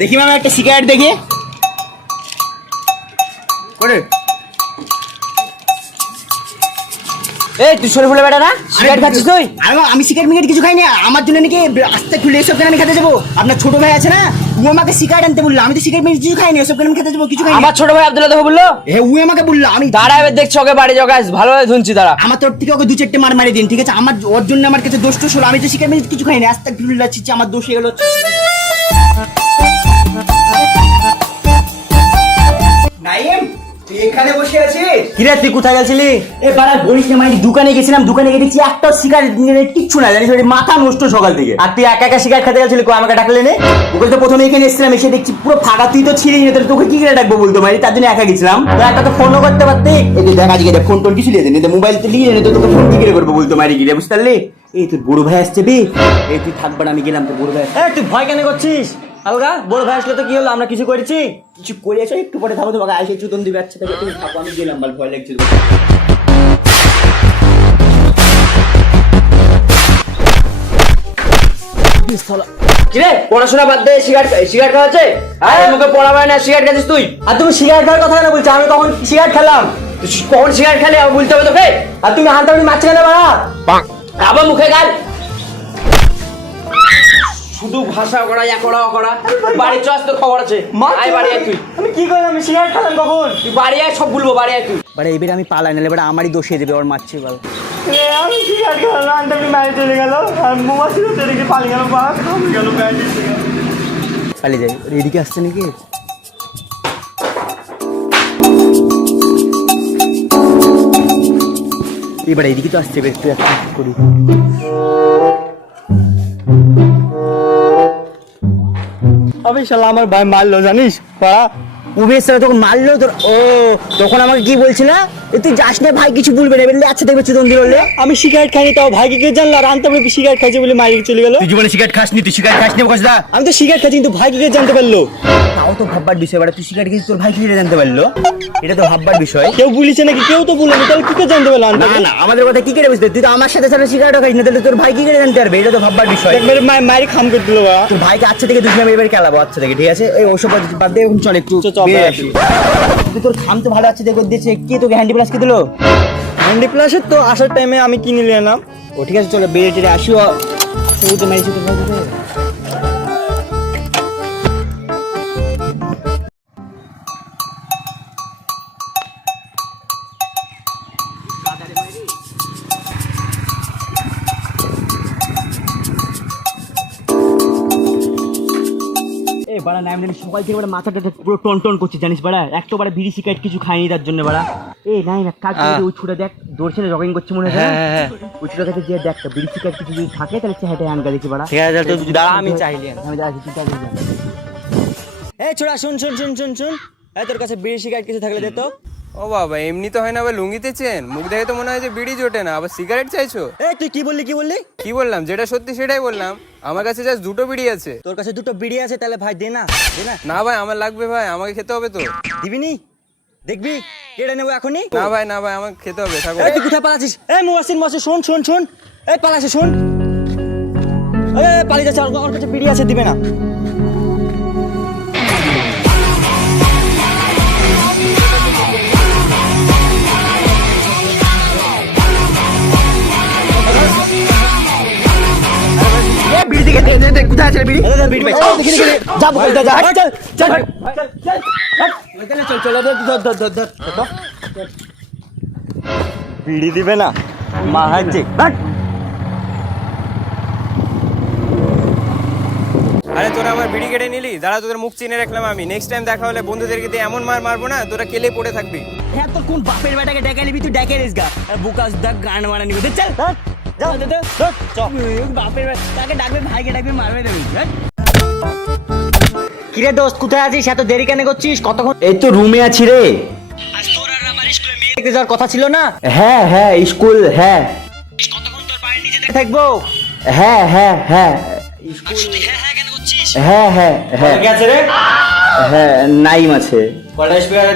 দেখি ম্যাম একটা সিগারেট দেখি। করে এই তুই সরে ফুলে বেটা না? সিগারেট খাচ্ছিস তুই? আরে আমি সিগারেট মিগারেট কিছু খাই না। আমার জন্য নাকি আস্তে খুলে এসব কেন আমি খেতে যাব? আপনার ছোট ভাই আছে না? ও আমাকে সিগারেট আনতে বলল। আমি তো সিগারেট মিগারেট কিছু খাইনি ওসব কেন আমি খেতে যাব? কিছু খাই আমার ছোট ভাই আব্দুল্লাহ তোকে বলল? হ্যাঁ ও আমাকে বলল আমি দাঁড়া এবার দেখছি ওকে বাড়ি যাও গাছ ভালোভাবে ধুনছি দাঁড়া। আমার তরফ থেকে ওকে দু চারটে মার মারি দিন ঠিক আছে? আমার ওর জন্য আমার কাছে দোষ টোষ হলো। আমি তো সিগারেট মিগারেট কিছু খাইনি। আস্তে খুলে যাচ্ছি আমার দোষ এগুলো নাইম তুই এখানে বসে আছিস? কিরে তুই কোথায় গেছিলি? এ বাড়া বলিস না মানে দোকানে গেছিলাম দোকানে গিয়ে দেখছি একটা সিগারেট কিচ্ছু না জানিস মাথা নষ্ট সকাল থেকে। আর তুই একা একা সিগারেট খেতে গেছিলি? কই আমাকে ডাকলে নে? ওকে তো প্রথমে এখানে এসেছিলাম এসে দেখছি পুরো ফাঁকা তুই তো ছিলি না তাহলে তোকে কি করে ডাকবো বলতো মানে তার জন্য একা গেছিলাম। তো একটা তো ফোনও করতে পারতি। এই যে দেখ আজকে দেখ ফোন টোন কিছু লিয়ে দেন মোবাইল তো লিয়ে তো তোকে ফোন কি করে করব বলতো মারি গিয়ে বুঝতে পারলি? এই তোর বড় ভাই আসছে বে। এই তুই থাকবার আমি গেলাম তোর বড় ভাই। এই তুই ভয় কেন করছিস? আলগা বড় ভাই আসলে তো কি হলো? আমরা কিছু করেছি? কিছু করে এসো একটু পরে থাকো তোমাকে আইসে চুতন দিবে আচ্ছা থেকে তুমি থাকো। আমি গেলাম বল ভয় লাগছে কিরে পড়াশোনা বাদ দিয়ে সিগারেট সিগারেট খাওয়া হচ্ছে? আরে মুখে না সিগারেট খাচ্ছিস তুই? আর তুমি সিগারেট খাওয়ার কথা কেন বলছো? আমি সিগারেট খেলাম? তুই কখন সিগারেট খেলে? বলতে হবে তোকে? আর তুমি কেন বাড়া? আবার মুখে গাল? শুধু ভাষা করা ইয়া করা করা। বাড়ি চস তোর খবর আছে। আয় বাড়ি আয় তুই। আমি কি করলাম? আমি সিগারেট খেলাম কখন? তুই বাড়ি আয় সব বলব বাড়ি আয় তুই। বাড়া এবারে আমি পালাই না এবারে আমারই দোষে দেবে ওর মারছে বল। আমি সিগারেট খেলাম আন্টামি মারি চলে গেল। আর মোমা ছিল সেদিকে পালিয়ে গেল বা গেল পালিয়ে এদিকে আসছে নাকি? এবার এদিকে তো আসছে বেশ তুই একটা কাজ করি। শালা আমার ভাই মারলো, জানিস? পড়া। উমেশ তখন মারলো তোর ও, তখন আমাকে কি বলছিল? তুই যাস না ভাই কিছু বলবে না। বললে আচ্ছা দেখবে চুদন দিল আমি সিগারেট খাইনি তাও ভাইকে কে জানলো আর আনতে সিগারেট খাইছে বলে মারি চলে গেল? তুই জীবনে সিগারেট খাসনি? তুই সিগারেট খাসনি বকসদা আমি তো সিগারেট খাইছি কিন্তু ভাইকে কে জানতে পারল। তাও তো ভাববার বিষয় এবার তুই সিগারেট খেয়েছিস তোর ভাই কি জানতে পারল? এটা তো ভাববার বিষয়। কেউ বলিছে নাকি? কেউ তো বলেনি তাহলে কি করে জানতে পারল না না আমাদের কথা কি করে বুঝতে? তুই তো আমার সাথে সাথে সিগারেটও খাইস না তাহলে তোর ভাই কি করে জানতে পারবে? এটা তো ভাববার বিষয়। একবারে মারি খাম করে দিল বা তোর ভাইকে আচ্ছা থেকে দুশো এবার খেলাবো আচ্ছা থেকে ঠিক আছে? এই ওসব বাদ- দিয়ে এখন চল একটু বেরিয়ে বেরিয়ে আসি। তুই তোর খাম তো ভালো আছে দেখো দিয়েছে। কি তোকে হ্যান্ডি প্লাস কি দিলো? হ্যান্ডি প্লাসের তো আসার টাইমে আমি কিনে নিয়ে এলাম ও ঠিক আছে চলো বেড়ে টেড়ে আসিও তুই তো মেরেছি তোর বাড়া নাম জানি সকাল থেকে বাড়া মাথাটা পুরো টন টন করছে জানিস বাড়া? একটা বাড়া বিড়ি সিগারেট কিছু খাইনি তার জন্য বাড়া। এই নাই না কাজ করে ওই ছুটে দেখ দৌড়ছে না জগিং করছে মনে হয় হ্যাঁ, ওই ছুটে কাছে যে দেখ বিড়ি সিগারেট কিছু যদি থাকে তাহলে চেহারাটা আনকা দেখি বাড়া। ঠিক আছে তুই দাঁড়া আমি চাইলি আমি যাচ্ছি তুই চালিয়ে এই ছোড়া শুন শুন শুন শুন শুন। এই তোর কাছে বিড়ি সিগারেট কিছু থাকলে দে তো। ও বাবা এমনি তো হয় না আবার লুঙ্গিতে চেন? মুখ দেখে তো মনে হয় যে বিড়ি জোটে না আবার সিগারেট চাইছো? এই তুই কি বললি কি বললি? কি বললাম? যেটা সত্যি সেটাই বললাম। আমার কাছে জাস্ট দুটো বিড়ি আছে। তোর কাছে দুটো বিড়ি আছে তাহলে ভাই দে না দে না। না ভাই আমার লাগবে ভাই আমাকে খেতে হবে তো। দিবি নি? দেখবি? কেড়ে নেব এখনই? না ভাই না ভাই আমাকে খেতে হবে থাকো। এই তুই কোথায় পালাচ্ছিস? এই মুয়াসিন মাসে শোন শোন শোন। এই পালাচ্ছে শোন। এই, পালিয়ে যাচ্ছে ওর কাছে বিড়ি আছে দিবে না। বিড়ি? দিবে না মা হাঁচছে আরে তোরা আমার বিড়ি কেটে নিলি? দাঁড়া, তোদের মুখ চিনে রাখলাম আমি। নেক্সট টাইম দেখা হলে বন্ধুদেরকে দিয়ে এমন মার মারবো না, তোরা কেলে পড়ে থাকবি? হ্যাঁ তোর কোন বাপের বেটাকে ডেকে নিবি? তুই ডেকে নিস গা। বুকাস দা গান মারা নিবি। চল। যাও বাপের তাকে ডাকবে ভাইকে ডাকবে মারবে দেবে কিরে দোস্ত কোথায় আছিস? এত দেরি কেন করছিস? কতক্ষণ এই তো রুমে আছি রে। দেখতে যাওয়ার কথা ছিল না? হ্যাঁ হ্যাঁ স্কুল হ্যাঁ। থাকব? হ্যাঁ হ্যাঁ হ্যাঁ। হ্যাঁ হ্যাঁ হ্যাঁ কে আছে রে? হ্যাঁ নাইম আছে। কয়টা speaker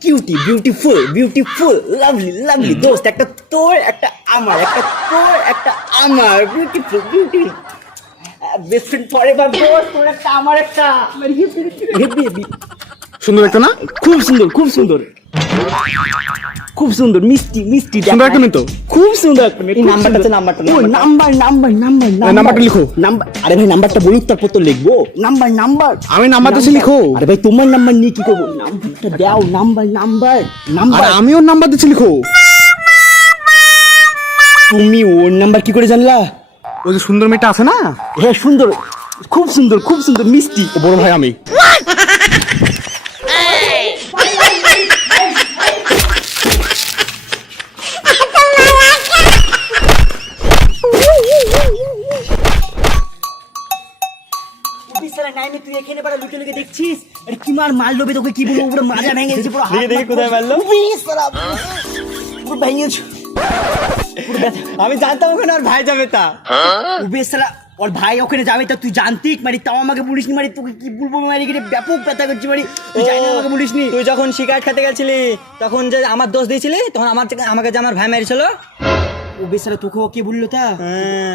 cutie beautiful beautiful lovely lovely দোস্ত একটা তোর, একটা আমার, একটা তোর, একটা আমার. বিউটিফুল দোস্ত তোর একটা, আমার একটা. সুন্দর একটা না? খুব সুন্দর খুব সুন্দর। খুব সুন্দর মিষ্টি মিষ্টি সুন্দর একটা তো। খুব সুন্দর একটা এই নাম্বারটা। আছে, নাম্বারটা, ও নাম্বার নাম্বার নাম্বার নাম্বারটা লিখো। নাম্বার আরে ভাই নাম্বারটা বলুক তারপর তো লিখব। নাম্বার নাম্বার আমি নাম্বার দিয়েছি, লিখো। আরে ভাই তোমার নাম্বার নিয়ে কি করব? নাম্বারটা দাও নাম্বার নাম্বার আর নাম্বার আমিও নাম্বার দিচ্ছি লিখো। তুমি ওর নাম্বার কি করে জানলা? ওই যে সুন্দর মেয়েটা আছে না? হ্যাঁ সুন্দর। খুব সুন্দর খুব সুন্দর মিষ্টি। বড় ভাই আমি। এখানে পারা লুকে লুকে দেখছিস? আরে কি মার মারলো বে তোকে কি বলব? পুরো মাজা ভেঙে গেছে পুরো দেখি, দেখি, কোথায় মারলো? পুরো ভেঙে গেছে পুরো ব্যথা। আমি জানতাম ওখানে আর ভাই যাবে তা। বেসালা ওর ভাই ওখানে যাবে তা তুই জানতিক মানে তাও আমাকে বলিসনি মানে তোকে কি বলব? মানে এখানে ব্যাপক ব্যথা করছি মানে তুই জানি না আমাকে বলিসনি? তুই যখন শিকার খেতে গেছিলি তখন যে আমার দোষ দিয়েছিলি তখন আমার আমাকে যে আমার ভাই মেরেছিল ও বেসালা তোকে কে বলল তা? হ্যাঁ,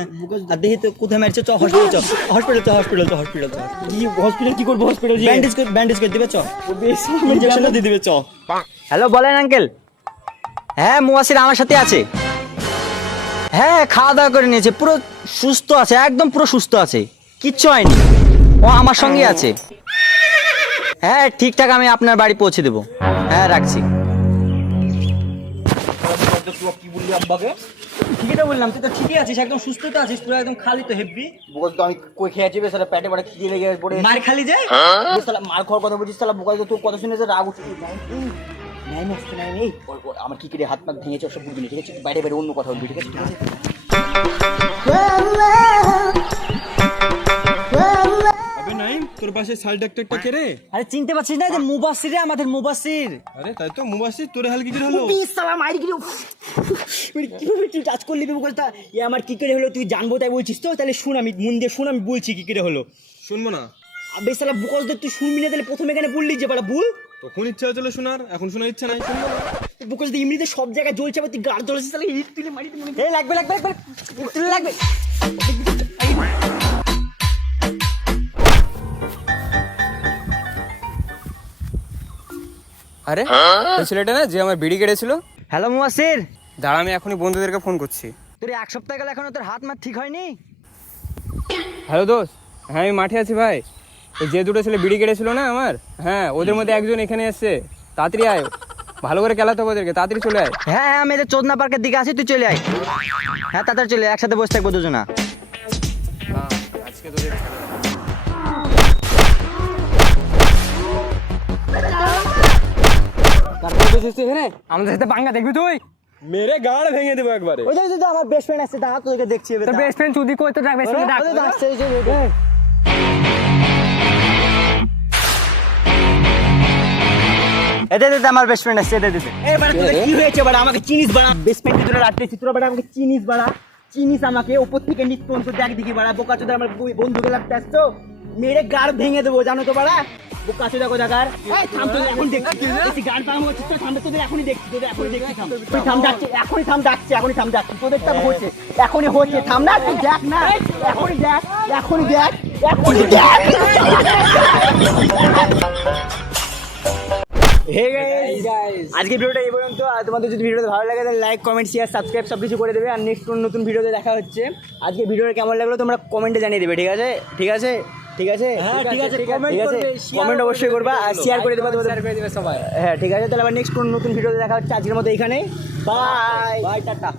আর দেখি তো কোথায় মেরেছে চ হসপিটাল চ। হসপিটাল চ হসপিটাল চ হসপিটাল চ। কি হসপিটাল কি করব হসপিটাল ব্যান্ডেজ করে ব্যান্ডেজ করে দিবে চ। বেসালা দিয়ে দিবে চ। হ্যালো বলেন আঙ্কেল হ্যাঁ মুয়াসির আমার সাথে আছে। হ্যাঁ খাওয়া দাওয়া করে নিয়েছে পুরো সুস্থ আছে একদম পুরো সুস্থ আছে। কিচ্ছু হয়নি। ও আমার সঙ্গে আছে। হ্যাঁ ঠিকঠাক আমি আপনার বাড়ি পৌঁছে দেবো। হ্যাঁ রাখছি। কি বললি আব্বাকে? ঠিকই তো বললাম তুই তো ঠিকই আছিস একদম সুস্থ তো আছিস পুরো একদম খালি তো হেব্বি। বল তো আমি কই খেয়েছি বেসালা পেটে পড়ে খিদে লেগে পড়ে মার খালি যায় বেসালা মার খাওয়ার কথা বলছিস তাহলে বোকাল তোর কথা শুনেছে রাগ উঠছে। নাই না নাই নেই আমার কি করে হাত পা ভেঙেছে ওসব বুঝবি ঠিক আছে? বাইরে বাইরে অন্য কথা বলবি ঠিক আছে? ঠিক আছে আবে তোর পাশে শাল ডাক্তার একটা কে রে? আরে চিনতে পারছিস না যে মুবাসির আমাদের মুবাসির? আরে তাই তো মুবাসি তোরে হাল কি করে হলো বিশালা মারি গেল কীভাবে তুই টাচ করলি বলতা এ আমার কি করে হলো তুই জানব তাই বলছিস তো? তাহলে শুন আমি মন দিয়ে শুন আমি বলছি কি করে হলো। শুনব না। বেসালা বুকস তুই শুনবি না তাহলে প্রথমে এখানে বললি যে বাড়া ভুল। তখন ইচ্ছা হচ্ছিল শোনার এখন শোনার ইচ্ছা নাই শুনব না। বুকস এমনিতে সব জায়গায় জ্বলছে আবার তুই গাড় জ্বলছিস তাহলে হিট তুলে মারি মনে লাগবে লাগবে লাগবে। লাগবে। আরে ওই ছেলেটা না যে আমার বিড়ি কেটেছিল হ্যালো মুবাসির দাঁড়া আমি এখনই বন্ধুদেরকে ফোন করছি। তোর এক সপ্তাহ গেল এখনও তোর হাত মাত ঠিক হয়নি? হ্যালো দোস্ত হ্যাঁ আমি মাঠে আছি ভাই। ওই যে দুটো ছেলে বিড়ি কেটেছিল না আমার হ্যাঁ ওদের মধ্যে একজন এখানে এসছে। তাড়াতাড়ি আয় ভালো করে খেলাতে হবে ওদেরকে তাড়াতাড়ি চলে আয়। হ্যাঁ হ্যাঁ আমি এদের চোদনা পার্কের দিকে আছি তুই চলে আয়। হ্যাঁ তাড়াতাড়ি চলে আয়, একসাথে বসে থাকব দুজনা। আজকে তোদের তারপরে এখানে? আমাদের সাথে দেখবি তুই? মেরে গাড় ভেঙে দেবো একবারে। ওই যে আমার বেস্ট ফ্রেন্ড আসছে দাঁড়া তোদেরকে দেখছি এবার তোর বেস্ট ফ্রেন্ড চুদি কই? তো ডাক। বেস্ট ফ্রেন্ড ডাক আসছে, এই। যে। আমার বেস্ট ফ্রেন্ড আসছে এটা দিতে এ বাড়া তোদের কি হয়েছে বাড়া? আমাকে চিনিস বাড়া? বেস্ট ফ্রেন্ড তোরা রাখতেছিস তোরা বাড়া আমাকে চিনিস বাড়া। চিনিস আমাকে ওপর থেকে নিত্য অন্ত দেখ দেখি বাড়া। বোকা চোদা আমার বন্ধুকে লাগতে আসছো? মেরে গাড় ভেঙে দেবো জানো তো বাড়া? কোথাকার এই থাম তোদের এখন দেখছি। বেশি গাড় পাম হচ্ছে তো থামবে তোদের এখনই দেখছি তোদের এখনই দেখছি থাম। তুই থাম ডাকছে এখনই থাম ডাকছে এখনই থাম ডাকছে তোদের থাম হচ্ছে এখনই হচ্ছে থাম না তুই দেখ না। এখনই দেখ এখনই দেখ এখনই দেখ। হে গাইস আজকে ভিডিওটা এই পর্যন্ত। আর তোমাদের যদি ভিডিওটা ভালো লাগে তাহলে লাইক কমেন্ট শেয়ার সাবস্ক্রাইব সব কিছু করে দেবে। আর নেক্সট নতুন ভিডিওতে দেখা হচ্ছে। আজকে ভিডিওটা কেমন লাগল তোমরা কমেন্টে জানিয়ে দেবে ঠিক আছে? ঠিক আছে? ঠিক আছে? হ্যাঁ, ঠিক আছে, আছে করবে, কমেন্ট অবশ্যই করবা আর শেয়ার করে দেবা শেয়ার করে দেবে সবাই। হ্যাঁ ঠিক আছে তাহলে আবার নেক্সট কোন নতুন ভিডিওতে দেখা হচ্ছে। আজকের মতো এখানে বাই বাই টাটা।